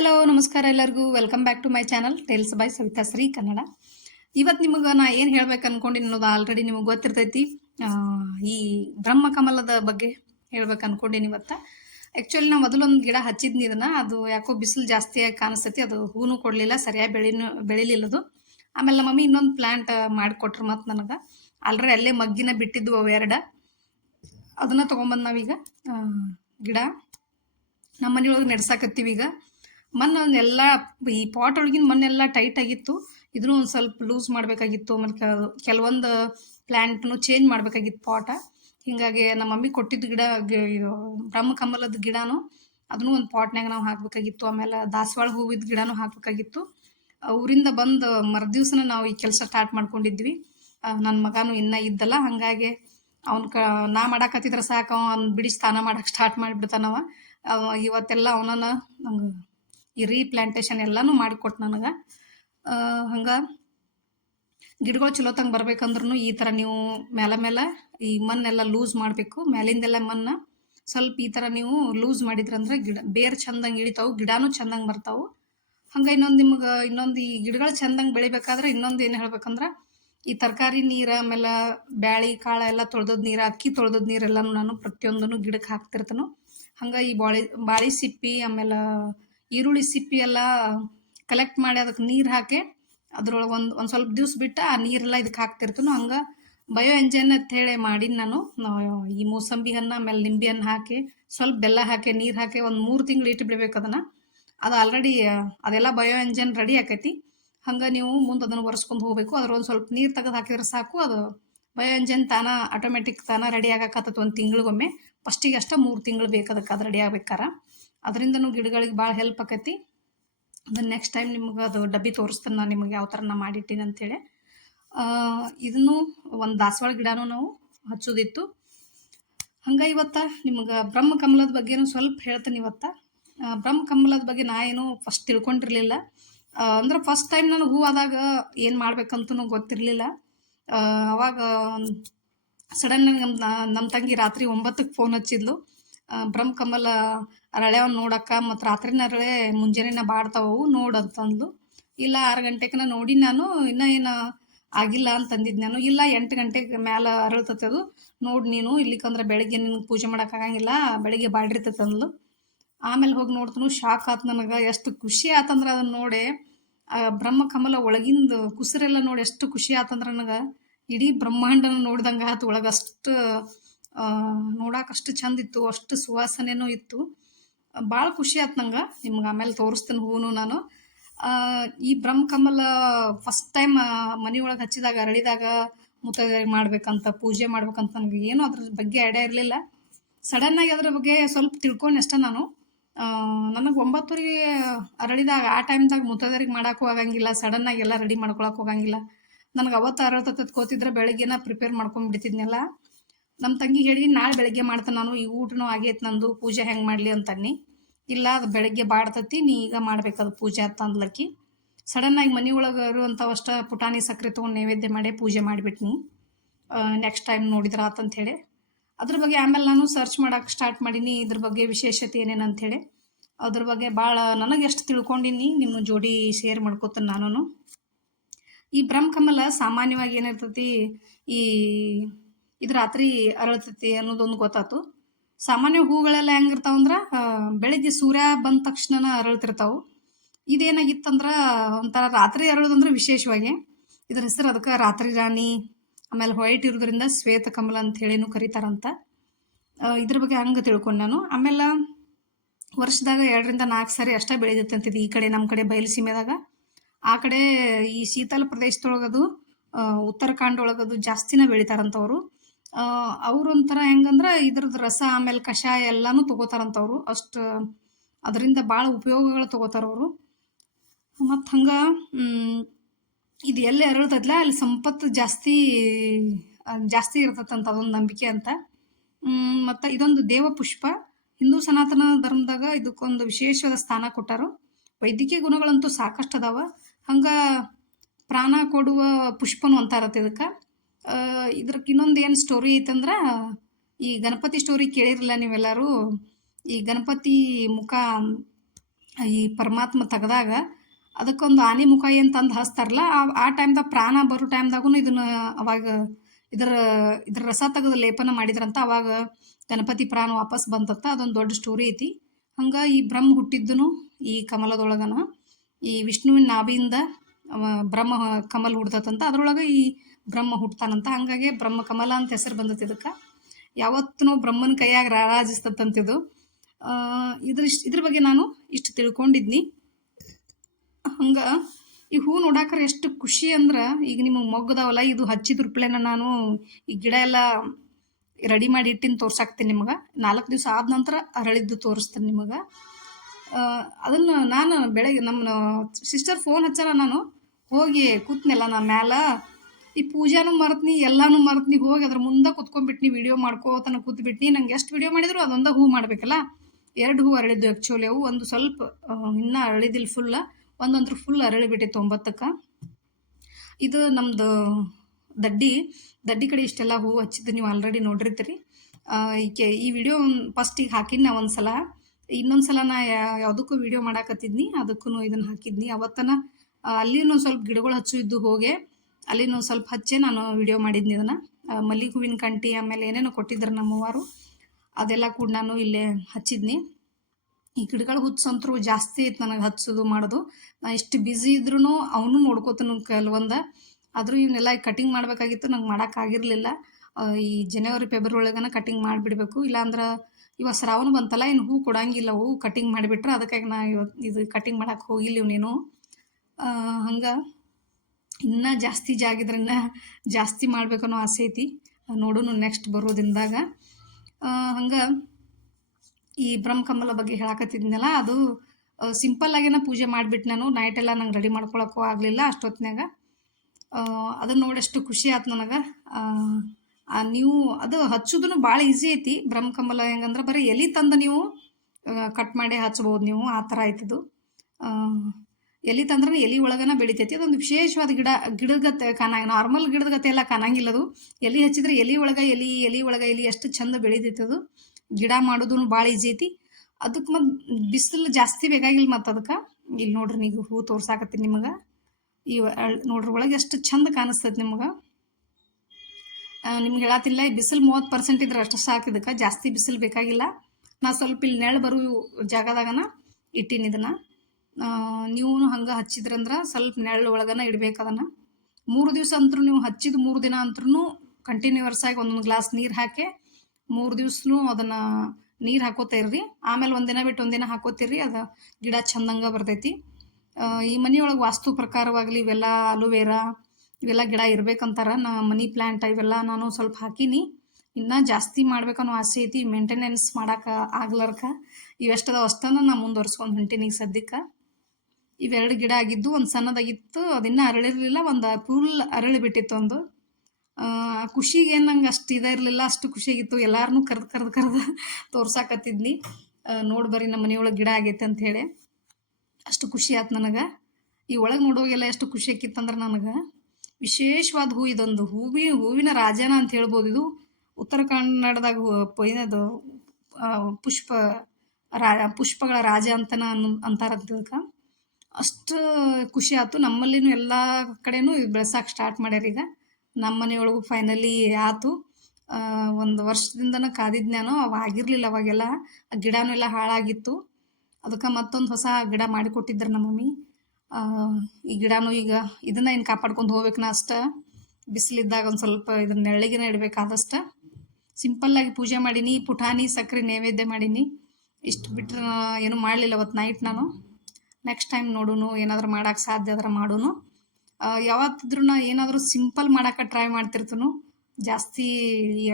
Hello ನಮಸ್ಕಾರ ಎಲ್ಲರಿಗೂ. Welcome back to my channel tales by Savita Shri Kannada ಇವತ್ತು ನಿಮಗೆ ನಾ ಏನು ಹೇಳ್ಬೇಕು ಅನ್ಕೊಂಡಿನಿ ಅನ್ನೋದು ಆಲ್ರೆಡಿ ನಿಮಗೆ ಗೊತ್ತಿರ್ತೈತಿ. ಈ ಬ್ರಹ್ಮ ಕಮಲದ ಬಗ್ಗೆ ಹೇಳ್ಬೇಕು ಅನ್ಕೊಂಡಿನಿ ಇವತ್ತು. ಆ್ಯಕ್ಚುಲಿ ನಾ ಮೊದಲೊಂದು ಗಿಡ ಹಚ್ಚಿದ್ನಿ ಇದನ್ನ ಅದು ಯಾಕೋ ಬಿಸಿಲು ಜಾಸ್ತಿಯಾಗಿ ಕಾಣಿಸ್ತೈತಿ, ಅದು ಹೂನು ಕೊಡಲಿಲ್ಲ, ಸರಿಯಾಗಿ ಬೆಳಿನೂ, ಬೆಳಿಲಿಲ್ಲ ಅದು. ಆಮೇಲೆ ನಮ್ಮ ಮಮ್ಮಿ ಇನ್ನೊಂದು ಪ್ಲ್ಯಾಂಟ್ ಮಾಡಿಕೊಟ್ರು ಮತ್ತು ನನಗೆ. ಆಲ್ರೆಡಿ ಅಲ್ಲೇ ಮಗ್ಗಿನ ಬಿಟ್ಟಿದ್ವು ಅವೆರಡ ಅದನ್ನು ತೊಗೊಂಬಂದು ನಾವೀಗ ಗಿಡ ನಮ್ಮ ಮನೆಯೊಳಗೆ ನೆಡ್ಸಾಕತ್ತೀವಿ ಈಗ. ಮಣ್ಣೆಲ್ಲ ಈ ಪಾಟ್ ಒಳಗಿನ ಮಣ್ಣೆಲ್ಲ ಟೈಟ್ ಆಗಿತ್ತು. ಇದ್ರೂ ಒಂದು ಸ್ವಲ್ಪ ಲೂಸ್ ಮಾಡಬೇಕಾಗಿತ್ತು. ಆಮೇಲೆ ಕೆಲವೊಂದು ಪ್ಲ್ಯಾಂಟ್ನು ಚೇಂಜ್ ಮಾಡಬೇಕಾಗಿತ್ತು ಪಾಟ ಹೀಗಾಗಿ ನಮ್ಮ ಮಮ್ಮಿ ಕೊಟ್ಟಿದ್ದ ಗಿಡ ಬ್ರಹ್ಮ ಕಮಲದ ಗಿಡನೂ ಅದನ್ನು ಒಂದು ಪಾಟ್ನಾಗ ನಾವು ಹಾಕಬೇಕಾಗಿತ್ತು. ಆಮೇಲೆ ದಾಸವಾಳ ಹೂವಿದ ಗಿಡನೂ ಹಾಕಬೇಕಾಗಿತ್ತು. ಊರಿಂದ ಬಂದು ಮರುದಿವ್ಸನ ನಾವು ಈ ಕೆಲಸ ಸ್ಟಾರ್ಟ್ ಮಾಡ್ಕೊಂಡಿದ್ವಿ. ನನ್ನ ಮಗನೂ ಇನ್ನೂ ಇದ್ದಲ್ಲ. ಹಾಗಾಗಿ ಅವ್ನ ಕ, ನಾ ಮಾಡಾಕತ್ತಿದ್ರೆ ಸಾಕು. ಅವ್ನು ಬಿಡಿ ಸ್ನಾನ ಮಾಡಕ್ಕೆ ಸ್ಟಾರ್ಟ್ ಮಾಡಿಬಿಡ್ತಾನವ. ಇವತ್ತೆಲ್ಲ ಅವನನ್ನ ಈ ರೀಪ್ಲಾಂಟೇಶನ್ ಎಲ್ಲನೂ ಮಾಡಿಕೊಟ್ಟು ನನಗೆ. ಹಂಗೆ ಗಿಡಗಳು ಚಲೋ ತಂಗೆ ಬರ್ಬೇಕಂದ್ರೂ ಈ ಥರ ನೀವು ಮೇಲೆ ಮೇಲೆ ಈ ಮಣ್ಣೆಲ್ಲ ಲೂಸ್ ಮಾಡಬೇಕು. ಮೇಲಿಂದೆಲ್ಲ ಮಣ್ಣು ಸ್ವಲ್ಪ ಈ ಥರ ನೀವು ಲೂಸ್ ಮಾಡಿದ್ರಂದ್ರೆ ಗಿಡ, ಬೇರು ಚಂದಂಗೆ ಇಳಿತಾವು, ಗಿಡನೂ ಚಂದಂಗೆ ಬರ್ತಾವು. ಹಂಗೆ ಇನ್ನೊಂದು ನಿಮ್ಗೆ ಇನ್ನೊಂದು ಈ ಗಿಡಗಳು ಚಂದಂಗೆ ಬೆಳಿಬೇಕಾದ್ರೆ ಇನ್ನೊಂದು ಏನು ಹೇಳ್ಬೇಕಂದ್ರೆ ಈ ತರಕಾರಿ ನೀರು ಆಮೇಲೆ ಬ್ಯಾಳಿ, ಕಾಳು ಎಲ್ಲ ತೊಳೆದದ್ ನೀರು, ಅಕ್ಕಿ ತೊಳೆದದ್ ನೀರೆಲ್ಲನೂ ನಾನು ಪ್ರತಿಯೊಂದನ್ನು ಗಿಡಕ್ಕೆ ಹಾಕ್ತಿರ್ತೇನೆ. ಹಂಗೆ ಈ ಬಾಳೆ ಬಾಳೆ ಸಿಪ್ಪಿ ಆಮೇಲೆ ಈರುಳ್ಳಿ ಸಿಪ್ಪಿ ಎಲ್ಲ ಕಲೆಕ್ಟ್ ಮಾಡಿ ಅದಕ್ಕೆ ನೀರು ಹಾಕಿ ಅದ್ರೊಳಗೆ ಒಂದು ಒಂದು ಸ್ವಲ್ಪ ದಿವ್ಸ ಬಿಟ್ಟು ಆ ನೀರೆಲ್ಲ ಇದಕ್ಕೆ ಹಾಕ್ತಿರ್ತೀನೋ. ಹಂಗೆ ಬಯೋ ಎಂಜನ್ ಅಂತ ಹೇಳಿ ಮಾಡಿ ನಾನು. ಈ ಮೂಸಂಬಿ ಹಣ್ಣು, ಆಮೇಲೆ ನಿಂಬೆ ಹಣ್ಣು ಹಾಕಿ ಸ್ವಲ್ಪ ಬೆಲ್ಲ ಹಾಕಿ, ನೀರು ಹಾಕಿ ಒಂದು ಮೂರು ತಿಂಗಳು ಇಟ್ಟು ಬಿಡ್ಬೇಕು ಅದನ್ನು. ಅದು ಆಲ್ರೆಡಿ ಅದೆಲ್ಲ ಬಯೋ ಎಂಜನ್ ರೆಡಿ ಆಕೈತಿ. ಹಂಗೆ ನೀವು ಮುಂದೆ ಅದನ್ನು ಒರೆಸ್ಕೊಂಡು ಹೋಗ್ಬೇಕು. ಅದ್ರ ಒಂದು ಸ್ವಲ್ಪ ನೀರು ತೆಗೆದು ಹಾಕಿದ್ರೆ ಸಾಕು. ಅದು ಬಯೋ ಎಂಜನ್ ತಾನ ಆಟೋಮೆಟಿಕ್ ತಾನ ರೆಡಿ ಆಗಕತ್ತದ ಒಂದು ತಿಂಗಳಿಗೊಮ್ಮೆ. ಫಸ್ಟಿಗೆ ಅಷ್ಟೇ ಮೂರು ತಿಂಗಳು ಬೇಕು ಅದಕ್ಕೆ ಅದು ರೆಡಿ ಆಗ್ಬೇಕಾರ. ಅದರಿಂದನೂ ಗಿಡಗಳಿಗೆ ಭಾಳ ಹೆಲ್ಪ್ ಆಕೈತಿ. ಅದನ್ನು ನೆಕ್ಸ್ಟ್ ಟೈಮ್ ನಿಮ್ಗೆ ಅದು ಡಬ್ಬಿ ತೋರಿಸ್ತಾನೆ ನಾನು ನಿಮಗೆ ಯಾವ ಥರ ನಾ ಮಾಡಿಟ್ಟಿನಿ ಅಂತೇಳಿ ಇದನ್ನು ಒಂದು ದಾಸವಾಳ ಗಿಡನೂ ನಾವು ಹಚ್ಚೋದಿತ್ತು. ಹಂಗೆ ಇವತ್ತು ನಿಮ್ಗೆ ಬ್ರಹ್ಮ ಕಮಲದ ಬಗ್ಗೆನೂ ಸ್ವಲ್ಪ ಹೇಳ್ತೇನೆ ಇವತ್ತು. ಬ್ರಹ್ಮ ಕಮಲದ ಬಗ್ಗೆ ನಾ ಏನು ಫಸ್ಟ್ ತಿಳ್ಕೊಂಡಿರಲಿಲ್ಲ. ಅಂದ್ರೆ ಫಸ್ಟ್ ಟೈಮ್ ನನಗೆ ಹೂ ಆದಾಗ ಏನು ಮಾಡ್ಬೇಕಂತೂ ಗೊತ್ತಿರಲಿಲ್ಲ. ಅವಾಗ ಸಡನ್ ನಮ್ಮ ನಮ್ಮ ತಂಗಿ ರಾತ್ರಿ ಒಂಬತ್ತಕ್ಕೆ ಫೋನ್ ಹಚ್ಚಿದ್ಲು. ಬ್ರಹ್ಮಕಮಲ ಅರಳೆವನ್ನ ನೋಡಕ್ಕ ಮತ್ತು ರಾತ್ರಿನ ಅರಳೆ ಮುಂಜಾನೆನ ಬಾಡ್ತಾವವು, ನೋಡು ಅಂತಂದ್ಲು ಇಲ್ಲ, ಆರು ಗಂಟೆಕನ ನೋಡಿ ನಾನು, ಇನ್ನೂ ಏನು ಆಗಿಲ್ಲ ಅಂತಂದಿದ್ದು ನಾನು. ಇಲ್ಲ, ಎಂಟು ಗಂಟೆಗೆ ಮ್ಯಾಲೆ ಅರಳ್ತತೆ ಅದು. ನೋಡಿ ನೀನು ಇಲ್ಲಿಕಂದ್ರೆ ಬೆಳಗ್ಗೆ ನಿನಗೆ ಪೂಜೆ ಮಾಡೋಕ್ಕಾಗಂಗಿಲ್ಲ ಬೆಳಗ್ಗೆ ಬಾಡಿರ್ತೈತೆ ಅಂದ್ಲು. ಆಮೇಲೆ ಹೋಗಿ ನೋಡ್ತನು, ಶಾಕ್ ಆತು ನನಗೆ, ಎಷ್ಟು ಖುಷಿ ಆತಂದ್ರೆ ಅದನ್ನ ನೋಡಿ. ಆ, ಬ್ರಹ್ಮಕಮಲ ಒಳಗಿಂದ ಕುಸಿರೆಲ್ಲ ನೋಡಿ ಎಷ್ಟು ಖುಷಿ ಆತಂದ್ರೆ ನನಗೆ. ಇಡೀ ಬ್ರಹ್ಮಾಂಡನ ನೋಡ್ದಂಗೆ ಆತು ಒಳಗೆ ಅಷ್ಟು ನೋಡಕ್ಕೆ ಅಷ್ಟು ಚಂದ ಇತ್ತು, ಅಷ್ಟು ಸುವಾಸನೆನೂ ಇತ್ತು. ಭಾಳ ಖುಷಿ ಆಯ್ತು ನಂಗೆ, ನಿಮ್ಗೆ ಆಮೇಲೆ ತೋರಿಸ್ತೇನೆ ಹೂನು ನಾನು. ಈ ಬ್ರಹ್ಮಕಮಲ ಫಸ್ಟ್ ಟೈಮ್ ಮನೆಯೊಳಗೆ ಹಚ್ಚಿದಾಗ, ಅರಳಿದಾಗ ಮುತ್ತೈದೆಯರಿಗೆ ಮಾಡ್ಬೇಕಂತ, ಪೂಜೆ ಮಾಡ್ಬೇಕಂತ ನನಗೆ ಏನೂ ಅದ್ರ ಬಗ್ಗೆ ಐಡಿಯಾ ಇರಲಿಲ್ಲ. ಸಡನ್ನಾಗಿ ಅದ್ರ ಬಗ್ಗೆ ಸ್ವಲ್ಪ ತಿಳ್ಕೊಂಡೆ ಅಷ್ಟೇ ನಾನು. ನನಗೆ ಒಂಬತ್ತುವರೆಗೆ ಅರಳಿದಾಗ, ಆ ಟೈಮ್ದಾಗ ಮುತ್ತೈದೆಯರಿಗೆ ಮಾಡೋಕ್ಕೂ ಆಗಂಗಿಲ್ಲ ಸಡನ್ನಾಗಿ ಎಲ್ಲ ರೆಡಿ ಮಾಡ್ಕೊಳಕ್ಕೆ ಹೋಗಂಗಿಲ್ಲ ನನಗೆ ಅವತ್ತು ಅರಳ್ತತ್ ಕೋತಿದ್ರೆ ಬೆಳಗ್ಗೆನ ಪ್ರಿಪೇರ್ ಮಾಡ್ಕೊಂಡ್ಬಿಡ್ತಿದ್ನೆಲ್ಲ ನಮ್ಮ ತಂಗಿ ಹೇಳಿ ನಾಳೆ ಬೆಳಗ್ಗೆ ಮಾಡ್ತಾನೆ ನಾನು, ಈ ಊಟನೂ ಆಗೈತೆ ನಂದು, ಪೂಜೆ ಹೆಂಗೆ ಮಾಡಲಿ ಅಂತನ್ನಿ. ಇಲ್ಲ, ಅದು ಬೆಳಗ್ಗೆ ಬಾಡ್ತತಿ, ನೀ ಈಗ ಮಾಡ್ಬೇಕದು ಪೂಜೆ ಅಂತ ಅಂದ್ಲಕ್ಕಿ. ಸಡನ್ನಾಗಿ ಮನೆ ಒಳಗೆ ಇರುವಂಥವಷ್ಟ ಪುಟಾಣಿ ಸಕ್ಕರೆ ತೊಗೊಂಡು ನೈವೇದ್ಯ ಮಾಡಿ, ಪೂಜೆ ಮಾಡಿಬಿಟ್ನಿ. ನೆಕ್ಸ್ಟ್ ಟೈಮ್ ನೋಡಿದ್ರ ಆತಂಥೇಳಿ ಅದ್ರ ಬಗ್ಗೆ ಆಮೇಲೆ ನಾನು ಸರ್ಚ್ ಮಾಡೋಕೆ ಸ್ಟಾರ್ಟ್ ಮಾಡೀನಿ, ಇದ್ರ ಬಗ್ಗೆ ವಿಶೇಷತೆ ಏನೇನು ಅಂಥೇಳಿ ಅದ್ರ ಬಗ್ಗೆ ಭಾಳ ನನಗೆ ಎಷ್ಟು ತಿಳ್ಕೊಂಡಿನಿ, ನಿಮ್ಮ ಜೋಡಿ ಶೇರ್ ಮಾಡ್ಕೋತೀನಿ ನಾನು ಈ ಬ್ರಹ್ಮಕಮಲ ಸಾಮಾನ್ಯವಾಗಿ ಏನಿರ್ತತಿ, ಈ ಇದು ರಾತ್ರಿ ಅರಳತೈತಿ ಅನ್ನೋದೊಂದು ಗೊತ್ತಾತು. ಸಾಮಾನ್ಯ ಹೂಗಳೆಲ್ಲ ಹೆಂಗಿರ್ತಾವಂದ್ರೆ ಬೆಳಿಗ್ಗೆ ಸೂರ್ಯ ಬಂದ ತಕ್ಷಣ ಅರಳ್ತಿರ್ತಾವು. ಇದೇನಾಗಿತ್ತಂದ್ರೆ, ಒಂಥರ ರಾತ್ರಿ ಅರಳೋದಂದ್ರೆ ವಿಶೇಷವಾಗಿ. ಇದ್ರ ಹೆಸರು ಅದಕ್ಕೆ ರಾತ್ರಿ ರಾಣಿ, ಆಮೇಲೆ ವೈಟ್ ಇರೋದ್ರಿಂದ ಶ್ವೇತ ಕಮಲ ಅಂತ ಹೇಳಿನೂ ಕರೀತಾರಂತ. ಇದ್ರ ಬಗ್ಗೆ ಹಂಗೆ ತಿಳ್ಕೊಂಡು ನಾನು. ಆಮೇಲೆ ವರ್ಷದಾಗ ಎರಡರಿಂದ ನಾಲ್ಕು ಸಾರಿ ಅಷ್ಟೇ ಬೆಳೆದೈತೆ ಅಂತಿದ್ದು ಈ ಕಡೆ ನಮ್ಮ ಕಡೆ ಬಯಲು ಸೀಮೆದಾಗ. ಆ ಕಡೆ ಈ ಶೀತಲ ಪ್ರದೇಶದೊಳಗದು ಉತ್ತರಾಖಂಡ ಒಳಗದು ಜಾಸ್ತಿನ ಬೆಳಿತಾರಂತವ್ರು. ಅವ್ರು ಒಂಥರ ಹೆಂಗಂದ್ರೆ ಇದ್ರದ್ದು ರಸ ಆಮೇಲೆ ಕಷಾಯ ಎಲ್ಲಾನು ತೊಗೋತಾರಂತವ್ರು. ಅಷ್ಟು ಅದರಿಂದ ಭಾಳ ಉಪಯೋಗಗಳು ತಗೋತಾರ ಅವರು. ಮತ್ತು ಹಂಗೆ ಇದು ಎಲ್ಲಿ ಅರಳತದ್ಲ ಅಲ್ಲಿ ಸಂಪತ್ತು ಜಾಸ್ತಿ ಜಾಸ್ತಿ ಇರ್ತದಂತ ಅದೊಂದು ನಂಬಿಕೆ ಅಂತ. ಮತ್ತು ಇದೊಂದು ದೇವ ಪುಷ್ಪ. ಹಿಂದೂ ಸನಾತನ ಧರ್ಮದಾಗ ಇದಕ್ಕೊಂದು ವಿಶೇಷವಾದ ಸ್ಥಾನ ಕೊಟ್ಟರು. ವೈದ್ಯಕೀಯ ಗುಣಗಳಂತೂ ಸಾಕಷ್ಟು ಅದಾವ. ಹಂಗೆ ಪ್ರಾಣ ಕೊಡುವ ಪುಷ್ಪನು ಅಂತಾರತ್ತೆ ಇದಕ್ಕೆ. ಇದ್ರಕ್ಕೆ ಇನ್ನೊಂದು ಏನು ಸ್ಟೋರಿ ಐತಂದ್ರೆ, ಈ ಗಣಪತಿ ಸ್ಟೋರಿ ಕೇಳಿರಲ್ಲ ನೀವೆಲ್ಲರೂ. ಈ ಗಣಪತಿ ಮುಖ, ಈ ಪರಮಾತ್ಮ ತೆಗೆದಾಗ ಅದಕ್ಕೊಂದು ಆನೆ ಮುಖ ಏನು ತಂದು ಹಸ್ತಾರಲ್ಲ ಆ- ಟೈಮ್ದಾಗ ಪ್ರಾಣ ಬರೋ ಟೈಮ್ದಾಗೂ ಇದನ್ನ ಅವಾಗ ಇದರ, ಇದ್ರ ರಸ ತೆಗೆದು ಲೇಪನ ಮಾಡಿದ್ರಂತ ಅವಾಗ ಗಣಪತಿ ಪ್ರಾಣ ವಾಪಸ್ ಬಂತಂತ ಅದೊಂದು ದೊಡ್ಡ ಸ್ಟೋರಿ ಐತಿ. ಹಂಗೆ ಈ ಬ್ರಹ್ಮ ಹುಟ್ಟಿದ್ದನು ಈ ಕಮಲದೊಳಗನ. ಈ ವಿಷ್ಣುವಿನ ನಾಭಿಯಿಂದ ಬ್ರಹ್ಮ ಕಮಲ್ ಹುಡ್ತತಂತ ಅದ್ರೊಳಗೆ ಈ ಬ್ರಹ್ಮ ಹುಟ್ತಾನಂತ. ಹಂಗಾಗಿ ಬ್ರಹ್ಮ ಕಮಲ ಅಂತ ಹೆಸರು ಬಂದೈತೆ ಇದಕ್ಕೆ. ಯಾವತ್ತೂ ಬ್ರಹ್ಮನ ಕೈಯಾಗ ರಾರಾಜಿಸ್ತಂತಿದು ಇದ್ರ ಇದ್ರ ಬಗ್ಗೆ ನಾನು ಇಷ್ಟು ತಿಳ್ಕೊಂಡಿದ್ನಿ. ಹಂಗೆ ಈ ಹೂ ನೋಡಾಕ್ರೆ ಎಷ್ಟು ಖುಷಿ ಅಂದ್ರೆ ಈಗ ನಿಮಗೆ ಮೊಗ್ಗದಾವಲ್ಲ, ಇದು ಹಚ್ಚಿದ ರೂಪಾಯಿನ ನಾನು ಈ ಗಿಡ ಎಲ್ಲ ರೆಡಿ ಮಾಡಿ ಇಟ್ಟಿನ ತೋರ್ಸಾಕ್ತೀನಿ ನಿಮಗೆ. ನಾಲ್ಕು ದಿವಸ ಆದ ನಂತರ ಅರಳಿದ್ದು ತೋರಿಸ್ತೀನಿ ನಿಮಗೆ. ಅದನ್ನು ನಾನು ಬೆಳಗ್ಗೆ ನಮ್ಮ ಸಿಸ್ಟರ್ ಫೋನ್ ಹಚ್ಚಲ್ಲ ನಾನು ಹೋಗಿ ಕೂತ್ನೆಲ್ಲ ನಾನು ಮ್ಯಾಲ. ಈ ಪೂಜಾನು ಮರೆತ್ನಿ, ಎಲ್ಲಾನು ಮರೆತ್ನಿ, ಹೋಗಿ ಅದ್ರ ಮುಂದೆ ಕುತ್ಕೊಂಡ್ಬಿಟ್ನಿ ವಿಡಿಯೋ ಮಾಡ್ಕೋತನ ಕೂತ್ಬಿಟ್ನಿ. ನಂಗೆ ಎಷ್ಟು ವಿಡಿಯೋ ಮಾಡಿದ್ರು ಅದೊಂದ ಹೂ ಮಾಡಬೇಕಲ್ಲ? ಎರಡು ಹೂ ಅರಳಿದ್ದು ಆ್ಯಕ್ಚುಲಿ ಅವು. ಒಂದು ಸ್ವಲ್ಪ ಇನ್ನೂ ಅರಳಿದಿಲ್ಲ ಫುಲ್ಲ ಒಂದಂದ್ರೆ ಫುಲ್ ಅರಳಿಬಿಟ್ಟಿತ್ತು ಒಂಬತ್ತಕ್ಕೆ. ಇದು ನಮ್ಮದು ದಡ್ಡಿ. ದಡ್ಡಿ ಕಡೆ ಇಷ್ಟೆಲ್ಲ ಹೂ ಹಚ್ಚಿದ್ದು ನೀವು ಆಲ್ರೆಡಿ ನೋಡಿರ್ತೀರಿ. ಈಕೆ ಈ ವಿಡಿಯೋ ಫಸ್ಟಿಗೆ ಹಾಕಿನಿ ನಾ ಒಂದು ಸಲ ಇನ್ನೊಂದು ಸಲ ನಾ ಯಾವುದಕ್ಕೂ ವಿಡಿಯೋ ಮಾಡಾಕತ್ತಿದ್ನಿ ಅದಕ್ಕೂ ಇದನ್ನು ಹಾಕಿದ್ನಿ. ಅವತ್ತನ ಅಲ್ಲಿನೂ ಸ್ವಲ್ಪ ಗಿಡಗಳು ಹಚ್ಚಿದ್ದು ಹೋಗಿ. ಅಲ್ಲಿನೂ ಸ್ವಲ್ಪ ಹಚ್ಚೆ ನಾನು ವಿಡಿಯೋ ಮಾಡಿದ್ನಿ ಇದನ್ನು ಮಲ್ಲಿಗೆ ಹೂವಿನ ಕಂಟಿ ಆಮೇಲೆ ಏನೇನೋ ಕೊಟ್ಟಿದ್ರು ನಮ್ಮವರು ಅದೆಲ್ಲ ಕೂಡ ನಾನು ಇಲ್ಲೇ ಹಚ್ಚಿದ್ನಿ. ಈ ಗಿಡಗಳು ಹುಚ್ಚಂತರೂ ಜಾಸ್ತಿ ಐತೆ ನನಗೆ ಹಚ್ಚೋದು, ಮಾಡೋದು. ನಾನು ಇಷ್ಟು ಬ್ಯುಸಿ ಇದ್ರೂ ಅವನು ನೋಡ್ಕೋತಾನು ಕೆಲವೊಂದು. ಆದರೂ ಇವನ್ನೆಲ್ಲ ಕಟಿಂಗ್ ಮಾಡಬೇಕಾಗಿತ್ತು, ನಂಗೆ ಮಾಡೋಕ್ಕಾಗಿರಲಿಲ್ಲ ಈ ಜನವರಿ ಫೆಬ್ರವರಿ ಒಳಗನ ಕಟಿಂಗ್ ಮಾಡಿಬಿಡ್ಬೇಕು. ಇಲ್ಲಾಂದ್ರೆ ಇವಾಗ ಶ್ರಾವಣ ಬಂತಲ್ಲ ಇನ್ನು ಹೂ ಕೊಡಂಗಿಲ್ಲ. ಹೂ ಕಟಿಂಗ್ ಮಾಡಿಬಿಟ್ರೆ ಅದಕ್ಕಾಗಿ ನಾ ಇವತ್ತು ಇದು ಕಟಿಂಗ್ ಮಾಡೋಕ್ಕೆ ಹೋಗಿಲ್ಲ ಇವನೇನು. ಹಂಗೆ. ಇನ್ನೂ ಜಾಸ್ತಿ ಜಾಗಿದ್ರನ್ನ ಜಾಸ್ತಿ ಮಾಡ್ಬೇಕನ್ನೋ ಆಸೆ ಐತಿ. ನೋಡೋಣ ನೆಕ್ಸ್ಟ್ ಬರೋ ದಿನದಾಗ. ಹಂಗೆ ಈ ಬ್ರಹ್ಮಕಮಲ ಬಗ್ಗೆ ಹೇಳಕತ್ತಿದ್ನಲ್ಲ, ಅದು ಸಿಂಪಲ್ ಆಗೇನ ಪೂಜೆ ಮಾಡಿಬಿಟ್ಟು ನಾನು ನೈಟೆಲ್ಲ ನಂಗೆ ರೆಡಿ ಮಾಡ್ಕೊಳಕ್ಕೂ ಆಗಲಿಲ್ಲ ಅಷ್ಟೊತ್ತಿನಾಗ ಅದನ್ನು ನೋಡಷ್ಟು ಖುಷಿ ಆಯ್ತು ನನಗೆ. ನೀವು ಅದು ಹಚ್ಚೋದು ಭಾಳ ಈಸಿ ಐತಿ. ಬ್ರಹ್ಮಕಮಲ ಹೆಂಗಂದ್ರೆ ಬರೀ ಎಲೆ ತಂದು ನೀವು ಕಟ್ ಮಾಡಿ ಹಚ್ಬೋದು ನೀವು, ಆ ಥರ ಆಯ್ತದು. ಎಲೆ ತಂದ್ರೆ ಎಲೆ ಒಳಗನ ಬೆಳಿತೈತಿ. ಅದೊಂದು ವಿಶೇಷವಾದ ಗಿಡ ಗಿಡಗತ್ತೆ ಕಾಣ ನಾರ್ಮಲ್ ಗಿಡದ ಎಲ್ಲ ಕಾಣಂಗಿಲ್ಲ ಅದು. ಎಲೆ ಹಚ್ಚಿದ್ರೆ ಎಲೆ ಒಳಗೆ ಎಲೆ ಎಲೆ ಒಳಗೆ ಎಲೆ ಎಷ್ಟು ಚಂದ ಬೆಳಿತೈತಿ ಅದು. ಗಿಡ ಮಾಡೋದು ಭಾಳ ಈಜಿ ಐತಿ. ಅದಕ್ಕೆ ಮತ್ತು ಬಿಸಿಲು ಜಾಸ್ತಿ ಬೇಕಾಗಿಲ್ಲ ಮತ್ತು ಅದಕ್ಕೆ. ಇಲ್ಲಿ ನೋಡ್ರಿ ನೀವು ಹೂ ತೋರ್ಸಾಕತ್ತಿ ನಿಮಗೆ. ಈ ನೋಡ್ರಿ ಒಳಗೆ ಎಷ್ಟು ಚಂದ ಕಾಣಿಸ್ತೈತಿ ನಿಮ್ಗೆ. ನಿಮ್ಗೆ ಈ ಬಿಸಿಲು ಮೂವತ್ತು ಪರ್ಸೆಂಟ್ ಇದ್ರೆ ಅಷ್ಟು ಸಾಕು ಇದಕ್ಕೆ. ಜಾಸ್ತಿ ಬಿಸಿಲು ಬೇಕಾಗಿಲ್ಲ. ನಾ ಸ್ವಲ್ಪ ಇಲ್ಲಿ ನೆರಳು ಬರೋ ಜಾಗದಾಗನ ಇಟ್ಟಿನಿ ಇದನ್ನು. ನೀವು ಹಂಗೆ ಹಚ್ಚಿದ್ರಂದ್ರೆ ಸ್ವಲ್ಪ ನೆರಳು ಒಳಗನ ಇಡ್ಬೇಕು ಅದನ್ನು. ಮೂರು ದಿವಸ ಅಂತೂ ನೀವು ಹಚ್ಚಿದ ಮೂರು ದಿನ ಅಂತೂ ಕಂಟಿನ್ಯೂವರ್ಸ್ ಆಗಿ ಒಂದೊಂದು ಗ್ಲಾಸ್ ನೀರು ಹಾಕಿ ಮೂರು ದಿವ್ಸನೂ ಅದನ್ನು ನೀರು ಹಾಕೋತಾ ಇರ್ರಿ. ಆಮೇಲೆ ಒಂದಿನ ಬಿಟ್ಟು ಒಂದಿನ ಹಾಕೋತೀರಿ ಅದು ಗಿಡ ಚಂದಂಗೆ ಬರ್ತೈತಿ. ಈ ಮನೆಯೊಳಗೆ ವಾಸ್ತು ಪ್ರಕಾರವಾಗಲಿ ಇವೆಲ್ಲ ಅಲೋವೆರಾ, ಇವೆಲ್ಲ ಗಿಡ ಇರ್ಬೇಕಂತಾರ ನಾ ಮನಿ ಪ್ಲ್ಯಾಂಟ್ ಇವೆಲ್ಲ ನಾನು ಸ್ವಲ್ಪ ಹಾಕೀನಿ. ಇನ್ನೂ ಜಾಸ್ತಿ ಮಾಡ್ಬೇಕನ್ನೋ ಆಸೆ ಐತಿ ಮೇಂಟೆನೆನ್ಸ್ ಮಾಡೋಕೆ ಆಗ್ಲಾರ್ಕ ಇವೆಷ್ಟದ ಅಷ್ಟನ್ನು ನಾನು ಮುಂದುವರ್ಸ್ಕೊಂಡು ಹೊಂಟೀನಿ ಈಗ ಸದ್ಯಕ್ಕೆ. ಇವೆರಡು ಗಿಡ ಆಗಿದ್ದು ಒಂದು ಸಣ್ಣದಾಗಿತ್ತು, ಅದಿನ್ನೂ ಅರಳಿರಲಿಲ್ಲ, ಒಂದು ಫುಲ್ ಅರಳಿ ಬಿಟ್ಟಿತ್ತು ಒಂದು. ಖುಷಿಗೆ ನಂಗೆ ಅಷ್ಟು ಇದ ಇರಲಿಲ್ಲ, ಅಷ್ಟು ಖುಷಿಯಾಗಿತ್ತು. ಎಲ್ಲಾರನ್ನೂ ಕರೆದು ಕರೆದು ಕರೆದು ತೋರ್ಸಾಕತ್ತಿದ್ನಿ. ನೋಡಿ ಬರ್ರಿ ನಮ್ಮ ಮನೆಯೊಳಗೆ ಗಿಡ ಆಗೈತೆ ಅಂತ ಹೇಳಿ. ಅಷ್ಟು ಖುಷಿ ಆಯ್ತು ನನಗೆ. ಈ ಒಳಗೆ ನೋಡೋಗೆಲ್ಲ ಎಷ್ಟು ಖುಷಿ ಆಕಿತ್ತಂದ್ರೆ ನನಗೆ ವಿಶೇಷವಾದ ಹೂ ಇದೊಂದು. ಹೂವಿ, ಹೂವಿನ ರಾಜನ ಅಂತ ಹೇಳ್ಬೋದು ಇದು. ಉತ್ತರ ಕನ್ನಡದಾಗ ಪೈನದು ಪುಷ್ಪ, ರಾ, ಪುಷ್ಪಗಳ ರಾಜ ಅಂತ ಅಂತಾರ ಅಂತಾರಂತದಕ್ಕೆ ಅಷ್ಟು ಖುಷಿ ಆಯ್ತು. ನಮ್ಮಲ್ಲಿನೂ ಎಲ್ಲ ಕಡೆನೂ ಬೆಳೆಸಕ್ಕೆ ಸ್ಟಾರ್ಟ್ ಮಾಡ್ಯಾರ ಈಗ. ನಮ್ಮ ಮನೆಯೊಳಗೂ ಫೈನಲಿ ಆಯ್ತು. ಒಂದು ವರ್ಷದಿಂದನ ಕಾದಿದ್ದು ನಾನು ಅವು ಆಗಿರಲಿಲ್ಲ ಅವಾಗೆಲ್ಲ. ಆ ಗಿಡನೂ ಎಲ್ಲ ಹಾಳಾಗಿತ್ತು. ಅದಕ್ಕೆ ಮತ್ತೊಂದು ಹೊಸ ಗಿಡ ಮಾಡಿಕೊಟ್ಟಿದ್ರು ನಮ್ಮ ಮಮ್ಮಿ. ಈ ಗಿಡನೂ ಈಗ ಇದನ್ನ ಏನು ಕಾಪಾಡ್ಕೊಂಡು ಹೋಗ್ಬೇಕು ನಾ ಅಷ್ಟ. ಬಿಸಿಲಿದ್ದಾಗ ಒಂದು ಸ್ವಲ್ಪ ಇದನ್ನ ನೆರಳಿಗೆನ ಇಡಬೇಕಾದಷ್ಟು ಸಿಂಪಲ್ಲಾಗಿ ಪೂಜೆ ಮಾಡೀನಿ, ಪುಟಾಣಿ ಸಕ್ಕರೆ ನೈವೇದ್ಯ ಮಾಡೀನಿ. ಇಷ್ಟು ಬಿಟ್ಟರೆ ಏನು ಮಾಡಲಿಲ್ಲ ಅವತ್ತು ನೈಟ್ ನಾನು. ನೆಕ್ಸ್ಟ್ ಟೈಮ್ ನೋಡೋನು, ಏನಾದರೂ ಮಾಡೋಕ್ಕೆ ಸಾಧ್ಯ ಆದ್ರೆ ಮಾಡೋನು. ಯಾವತ್ತಿದ್ರೂ ನಾ ಏನಾದರೂ ಸಿಂಪಲ್ ಮಾಡೋಕೆ ಟ್ರೈ ಮಾಡ್ತಿರ್ತನು. ಜಾಸ್ತಿ ಈ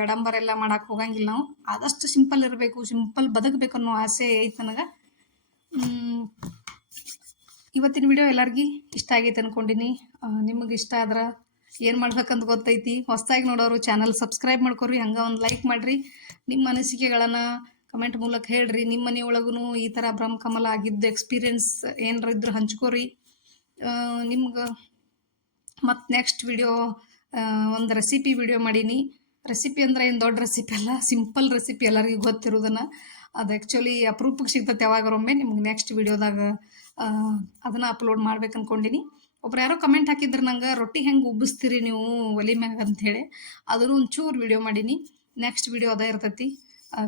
ಎಲ್ಲ ಮಾಡೋಕೆ ಹೋಗಂಗಿಲ್ಲ ನಾವು. ಆದಷ್ಟು ಸಿಂಪಲ್ ಇರಬೇಕು ಸಿಂಪಲ್ ಬದುಕಬೇಕು ಅನ್ನೋ ಆಸೆ ಐತೆ ನನಗೆ. ಇವತ್ತಿನ ವಿಡಿಯೋ ಎಲ್ಲರಿಗೂ ಇಷ್ಟ ಆಗೈತೆ ಅಂದ್ಕೊಂಡಿನಿ ನಿಮಗೆ ಇಷ್ಟ ಆದ್ರೆ ಏನು ಮಾಡ್ಬೇಕಂತ ಗೊತ್ತೈತಿ. ಹೊಸ್ದಾಗಿ ನೋಡೋರು ಚಾನಲ್ ಸಬ್ಸ್ಕ್ರೈಬ್ ಮಾಡ್ಕೊರಿ, ಹಂಗೆ ಒಂದು ಲೈಕ್ ಮಾಡಿರಿ. ನಿಮ್ಮ ಅನಿಸಿಕೆಗಳನ್ನು ಕಮೆಂಟ್ ಮೂಲಕ ಹೇಳ್ರಿ. ನಿಮ್ಮ ಮನೆಯೊಳಗೂ ಈ ಥರ ಬ್ರಹ್ಮಕಮಲ ಆಗಿದ್ದು ಎಕ್ಸ್ಪೀರಿಯನ್ಸ್ ಏನಾರ ಇದ್ರೂ ಹಂಚ್ಕೋರಿ. ನಿಮ್ಗೆ ಮತ್ತು ನೆಕ್ಸ್ಟ್ ವಿಡಿಯೋ ಒಂದು ರೆಸಿಪಿ ವಿಡಿಯೋ ಮಾಡೀನಿ. ರೆಸಿಪಿ ಅಂದ್ರೆ ಏನು ದೊಡ್ಡ ರೆಸಿಪಿ ಅಲ್ಲ ಸಿಂಪಲ್ ರೆಸಿಪಿ ಎಲ್ಲರಿಗೂ ಗೊತ್ತಿರೋದನ್ನು. ಅದು ಆ್ಯಕ್ಚುಲಿ ಅಪ್ರೂಪಕ್ಕೆ ಸಿಗ್ತೈತೆ ಯಾವಾಗರೊಮ್ಮೆ. ನಿಮ್ಗೆ ನೆಕ್ಸ್ಟ್ ವಿಡಿಯೋದಾಗ ಅದನ್ನು ಅಪ್ಲೋಡ್ ಮಾಡ್ಬೇಕು ಅಂದ್ಕೊಂಡಿನಿ ಒಬ್ರು ಯಾರೋ ಕಮೆಂಟ್ ಹಾಕಿದ್ರು ನಂಗೆ, ರೊಟ್ಟಿ ಹೆಂಗೆ ಉಬ್ಬಿಸ್ತೀರಿ ನೀವು ಒಲಿ ಮ್ಯಾಗ? ಅಂಥೇಳಿ ಅದನ್ನು ಒಂಚೂರು ವಿಡಿಯೋ ಮಾಡೀನಿ. ನೆಕ್ಸ್ಟ್ ವಿಡಿಯೋ ಅದೇ ಇರ್ತೈತಿ.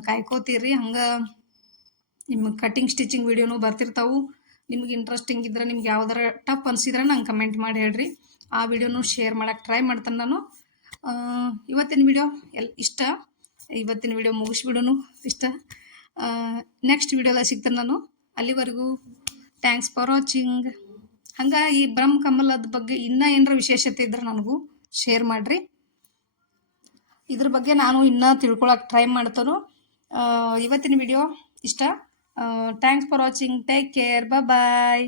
ಕಾಯ್ಕೋತೀರಿ ಹಂಗೆ ನಿಮ್ಮ ಕಟಿಂಗ್ ಸ್ಟಿಚಿಂಗ್ ವೀಡಿಯೋನು ಬರ್ತಿರ್ತಾವು. ನಿಮ್ಗೆ ಇಂಟ್ರೆಸ್ಟಿಂಗ್ ಇದ್ರೆ, ನಿಮ್ಗೆ ಯಾವ್ದಾರ ಟಪ್ ಅನಿಸಿದ್ರೆ ನಂಗೆ ಕಮೆಂಟ್ ಮಾಡಿ ಹೇಳ್ರಿ. ಆ ವಿಡಿಯೋನು ಶೇರ್ ಮಾಡೋಕ್ಕೆ ಟ್ರೈ ಮಾಡ್ತೇನೆ ನಾನು. ಇವತ್ತಿನ ವಿಡಿಯೋ ಎಲ್, ಇಷ್ಟ? ಇವತ್ತಿನ ವಿಡಿಯೋ ಮುಗಿಸ್ಬಿಡೋನು ಇಷ್ಟ? ನೆಕ್ಸ್ಟ್ ವಿಡಿಯೋದಾಗ ಸಿಗ್ತೇನೆ ನಾನು. ಅಲ್ಲಿವರೆಗೂ ಥ್ಯಾಂಕ್ಸ್ ಫಾರ್ ವಾಚಿಂಗ್ ಹಂಗೆ ಈ ಬ್ರಹ್ಮ ಕಮಲದ ಬಗ್ಗೆ ಇನ್ನೂ ಏನಾರ ವಿಶೇಷತೆ ಇದ್ರೆ ನನಗೂ ಶೇರ್ ಮಾಡಿರಿ. ಇದ್ರ ಬಗ್ಗೆ ನಾನು ಇನ್ನೂ ತಿಳ್ಕೊಳಕ್ ಟ್ರೈ ಮಾಡ್ತಾನು. ಇವತ್ತಿನ ವಿಡಿಯೋ ಇಷ್ಟ. Thanks for watching take care bye